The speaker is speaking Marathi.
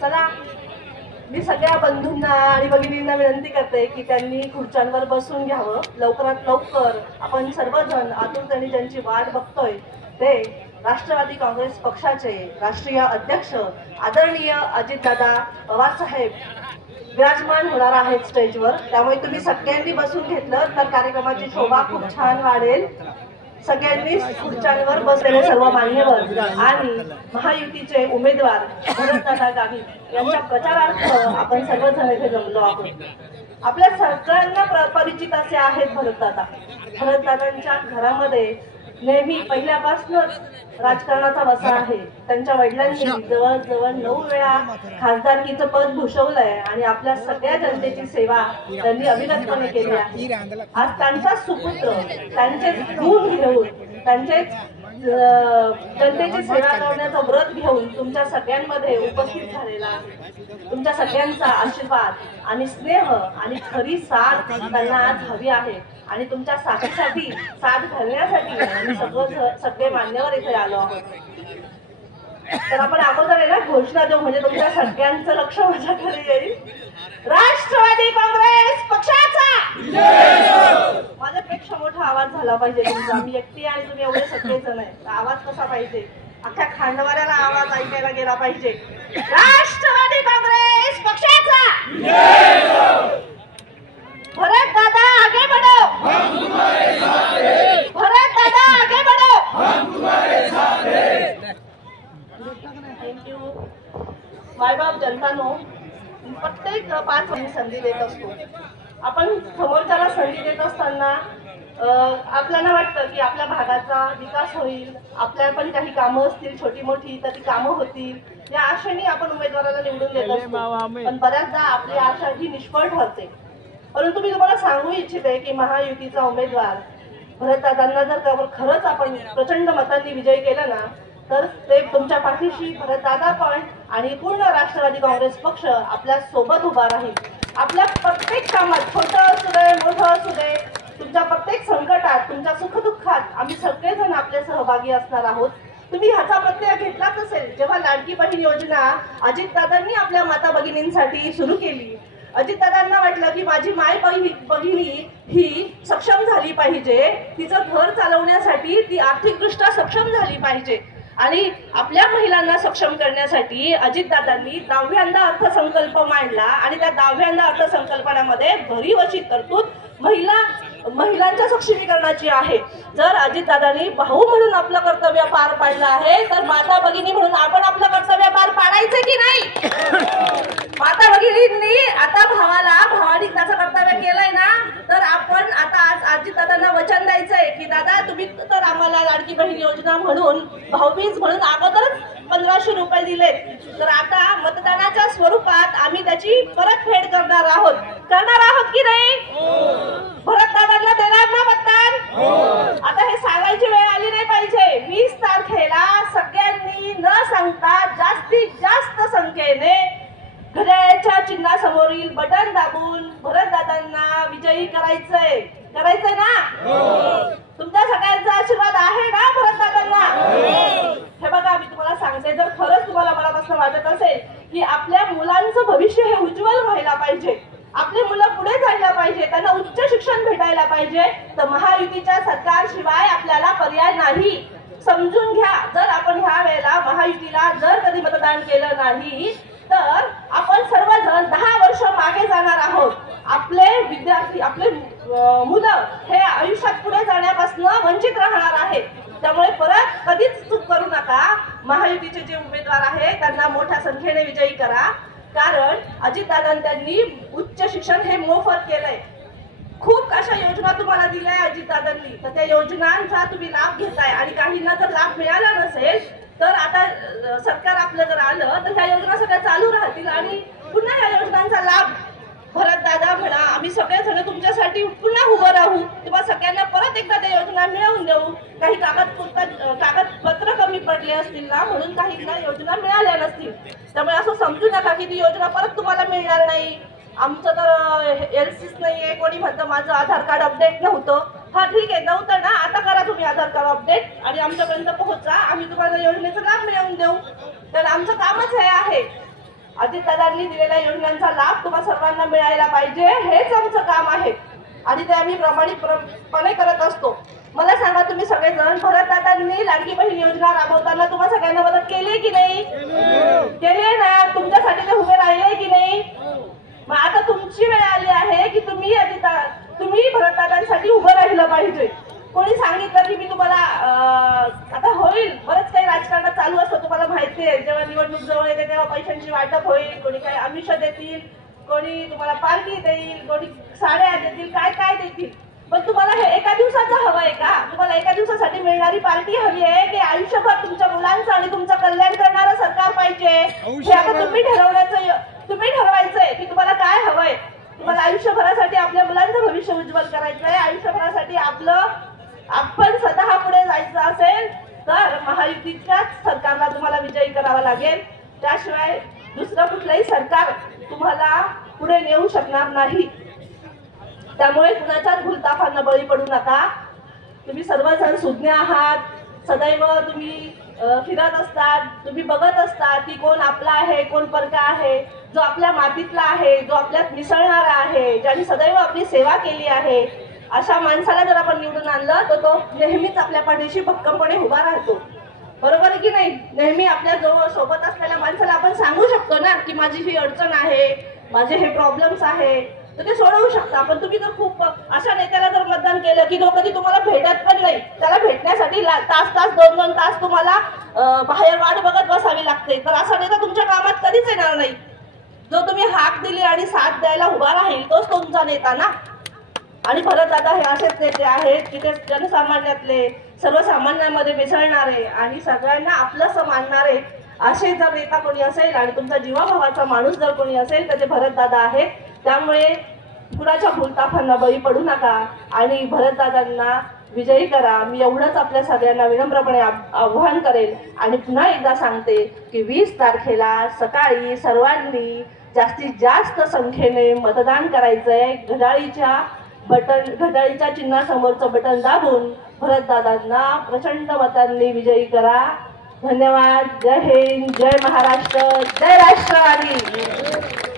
चला, मी सगळ्या बंधूंना आणि भगिनींना विनंती करते की त्यांनी खुर्च्यांवर बसून घ्यावं. लवकरात लवकर आपण सर्वजण आतुरतेने ज्यांची वाट बघतोय ते राष्ट्रवादी काँग्रेस पक्षाचे राष्ट्रीय अध्यक्ष आदरणीय अजितदादा पवार साहेब विराजमान होणार आहेत स्टेजवर. त्यामुळे तुम्ही सगळ्यांनी बसून घेतलं तर कार्यक्रमाची शोभा खूप छान वाढेल. सगळ्यांनी खुर्च्यांवर बसलेले सर्व मान्यवर आणि महायुतीचे उमेदवार भरतदादा गावित यांच्या प्रचारार्थ आपण सर्वजण इथे जमलो आहोत. आपल्या सगळ्यांना परिचित असे आहेत भरतदादा. भरतदादांच्या घरामध्ये नेहमी पहिल्यापासूनच राजकारणाचा वसा आहे. त्यांच्या वडिलांनी जवळजवळ 9 वेळा खासदारकीचं पद भूषवलंय आणि आपल्या सगळ्या जनतेची सेवा त्यांनी अविरतपणे केली आहे. आज त्यांचा सुपुत्र त्यांचेच गुण घेऊन त्यांचेच जनतेची सेवा करण्याचं व्रत घेऊन तुमच्या सगळ्यांमध्ये उपस्थित झालेला आहे. तुमच्या सगळ्यांचा आशीर्वाद आणि स्नेह आणि खरी साथ त्यांना आज हवी आहे आणि तुमच्या साथीसाठी साथ घालण्यासाठी आम्ही सगळे मान्यवर इथे आलो आहोत. तर आपण अगोदर ना घोषणा देऊ म्हणजे तुमच्या सगळ्यांचं लक्ष माझ्याकडे येईल. राष्ट्रवादी काँग्रेस पक्षाचा माझ्यापेक्षा मोठा आवाज झाला पाहिजे तुमचा. मी एकटी आणि तुम्ही एवढे सगळेजण आहे. आवाज कसा पाहिजे? अख्ख्या खांडवाऱ्याला आवाज ऐकायला गेला पाहिजे. राष्ट्रवादी काँग्रेस पक्षाचा भरत दादा आगे बढ़ो, हम तुम्हारे साथ हैं. भरत दादा आगे बढ़ो, हम तुम्हारे साथ हैं. थँक्यू. मायबाप जनतानो, प्रत्येक 5 वर्षांनी संधी देत असतो. आपण समोरच्याला संधी देत असताना आपल्याला वाटतं की आपल्या भागाचा विकास होईल, आपल्या पण काही कामं असतील छोटी मोठी तर ती कामं होतील या आशेने आपण उमेदवाराला निवडून देत असतो. पण बऱ्याचदा आपली आशा ही निष्फळ ठरते. परंतु मी तुम्हाला सांगू इच्छिते की महायुतीचा उमेदवार भरतदादांना जर खरंच आपण प्रचंड मतांनी विजयी केला ना तर ते तुमच्या पाठीशी भरतदादा पण आणि पूर्ण राष्ट्रवादी काँग्रेस पक्ष आपल्या सोबत उभा राहील. आपल्या प्रत्येक कामात छोटं असू दे मोठं असू दे तुमच्या प्रत्येक संकटात तुमच्या सुखदुःखात आम्ही सगळेजण आपले सहभागी असणार आहोत. तुम्ही ह्याचा प्रत्यय घेतलाच असेल जेव्हा लाडकी बहीण योजना अजितदादांनी आपल्या माता भगिनींसाठी सुरू केली. अजितदादांना वाटलं की माझी माय भगिनी ही सक्षम झाली पाहिजे, तिचं घर चालवण्यासाठी ती आर्थिकदृष्ट्या सक्षम झाली पाहिजे आणि आपल्या महिलांना सक्षम करण्यासाठी अजितदादांनी 10व्यांदा अर्थसंकल्प मांडला आणि त्या 10व्यांदा अर्थसंकल्पामध्ये भरीव अशी तरतूद महिलांच्या सक्षमीकरणाची आहे. जर अजितदादांनी भाऊ म्हणून आपलं कर्तव्य पार पाडलं आहे तर माता भगिनी म्हणून आपण आपलं कर्तव्य पार पाडायचं की नाही? माता भगिनींनी आता भावानी त्याचं कर्तव्य केलंय ना तर आपण आता आज अजितदादांना वचन द्यायचंय की दादा तुम्ही तर आम्हाला लाडकी बहीण योजना म्हणून भाऊबीज म्हणून अगोदरच 1500 रुपये दिले तर आता मतदानाच्या स्वरूपात आम्ही त्याची परतफेड करणार आहोत की नाही? भरतदादांना देणार ना मतदान? आता हे सांगायची वेळ आली नाही पाहिजे. 20 तारखेला सगळ्यांनी न सांगता जास्तीत जास्त संख्येने घड्याळाच्या चिन्हासमोरील बटन दाबून भरतदादांना विजयी करायचंय ना? तुमच्या सगळ्यांचा आशीर्वाद आहे ना भरतदादांना? हे बघा मी तुम्हाला सांगते जर खरंच तुम्हाला मनापासून वाटत असेल की आपल्या मुलांचं भविष्य हे उज्ज्वल व्हायला पाहिजे, आपली मुलं पुढे जायला पाहिजे, त्यांना उच्च शिक्षण भेटायला पाहिजे तर महायुतीच्या सरकारशिवाय आपल्याला पर्याय नाही. समजून घ्या. जर आपण ह्या वेळेला महायुतीला जर कधी मतदान केलं नाही तर आपण सर्वजण 10 वर्ष मागे जाणार आहोत. आपले विद्यार्थी आपले मुलं हे आयुष्यात पुढे जाण्यापासून वंचित राहणार आहेत. त्यामुळे परत कधीच चूक करू नका. महायुतीचे जे उमेदवार आहेत त्यांना मोठ्या संख्येने विजयी करा. कारण अजितदादांनी उच्च शिक्षण हे मोफत केलंय. खूप अशा योजना तुम्हाला दिल्या अजितदादांनी तर त्या योजनांचा तुम्ही लाभ घेताय आणि काहींना जर लाभ मिळाला नसेल तर आता सरकार आपलं जर आलं तर ह्या योजना सगळ्या चालू राहतील आणि पुन्हा ह्या योजनांचा लाभ भरतदादा म्हणा आम्ही सगळेजण तुमच्यासाठी पुन्हा उभं राहू. तेव्हा सगळ्यांना परत एकदा त्या योजना मिळवून देऊ. काही कागदपत्र कमी पडले असतील ना म्हणून काहींना योजना मिळाल्या नसतील. त्यामुळे असं समजू नका की ती योजना परत तुम्हाला मिळणार नाही. आमचं तर एलसीच नाहीये. कोणी म्हणतं माझं आधार कार्ड अपडेट नव्हतं. हा ठीक आहे नव्हतं ना आता करा तुम्ही आधार कार्ड अपडेट आणि आमच्यापर्यंत पोहोचा. आम्ही तुम्हाला योजनेचा लाभ मिळवून देऊ. तर आमचं कामच हे आहे. अजितदादांनी दिलेल्या योजनांचा लाभ तुम्हा सर्वांना मिळायला पाहिजे, हेच आमचं काम आहे आणि ते आम्ही प्रामाणिकपणे करत असतो. मला सांगा, तुम्ही सगळेजण भरतदादांनी लाडकी बहीण योजना राबवताना तुम्हा सगळ्यांना मदत केली की नाही? केली ना? तुमच्यासाठी ते उभे राहिले की नाही? मग आता तुमची वेळ आली आहे की तुम्ही भरतदादांसाठी उभं राहिलं पाहिजे. कोणी सांगितलं की मी तुम्हाला आता होईल, बरंच काही राजकारणात चालू असतं, तुम्हाला माहिती आहे. जेव्हा निवडणूक जवळ येते तेव्हा पैशांची वाटप होईल, कोणी काही आमिष देतील, कोणी तुम्हाला पार्टी देईल, कोणी साड्या देतील, काय काय देतील. पण तुम्हाला हे एका दिवसाचं हवं आहे का? तुम्हाला एका दिवसासाठी मिळणारी पार्टी हवी आहे की आयुष्यभर तुमच्या मुलांचं आणि तुमचं कल्याण करणारं सरकार पाहिजे? हे आता तुम्ही ठरवायचंय की तुम्हाला काय हवंय. तुम्हाला आयुष्यभरासाठी आपल्या मुलांचं भविष्य उज्ज्वल करायचंय, आयुष्यभरासाठी आपण स्वतः पुढे जायचं असेल तर महायुतीच्याच सरकारला तुम्हाला विजयी करावा लागेल. त्याशिवाय दुसरं कुठलंही सरकार तुम्हाला पुढे नेऊ शकणार नाही. त्यामुळे कुणाच्याच भूलथापांना बळी पडू नका. तुम्ही सर्वजण सुज्ञ आहात, सदैव तुम्ही फिरत असतात, तुम्ही बघत असतात की कोण आपला आहे, कोण परका आहे, जो आपल्या मातीतला आहे, जो आपल्यात मिसळणारा आहे, ज्यांनी सदैव आपली सेवा केली आहे. अशा माणसाला जर आपण निवडून आणलं तर तो नेहमीच आपल्या पाठीशी भक्कमपणे उभा राहतो. बरोबर आहे की नाही? नेहमी आपल्या जवळ सोबत असलेल्या माणसाला आपण सांगू शकतो ना की माझी ही अडचण आहे, माझे हे प्रॉब्लेम्स आहे, तर ते सोडवू शकता. पण तुम्ही जर खूप अशा नेत्याला जर मतदान केलं की जो कधी तुम्हाला भेटत पण नाही, त्याला भेटण्यासाठी तास 2 तास तुम्हाला बाहेर वाट बघत बसावी लागते, तर असा नेता तुमच्या कामात कधीच येणार नाही. जो तुम्ही हाक दिली आणि साथ द्यायला उभा राहील तोच तुमचा नेता ना. आणि भरतदादा हे असेच नेते आहेत की ते जनसामान्यातले, सर्वसामान्यांमध्ये मिसळणारे आणि सगळ्यांना आपलंसं मानणारे असे जर नेता कोणी असेल आणि तुमचा जीवाभावाचा माणूस जर कोणी असेल तर ते भरतदादा आहेत. त्यामुळे कुणाच्या भूलथापांना बळी पडू नका आणि भरतदादांना विजयी करा. मी एवढंच आपल्या सगळ्यांना विनम्रपणे आव्हान करेल आणि पुन्हा एकदा सांगते की 20 तारखेला सकाळी सर्वांनी जास्तीत जास्त संख्येने मतदान करायचंय. घड्याळीच्या चिन्हासमोरचं बटन दाबून भरतदादांना प्रचंड मतांनी विजयी करा. धन्यवाद. जय हिंद, जय महाराष्ट्र, जय राष्ट्रवादी.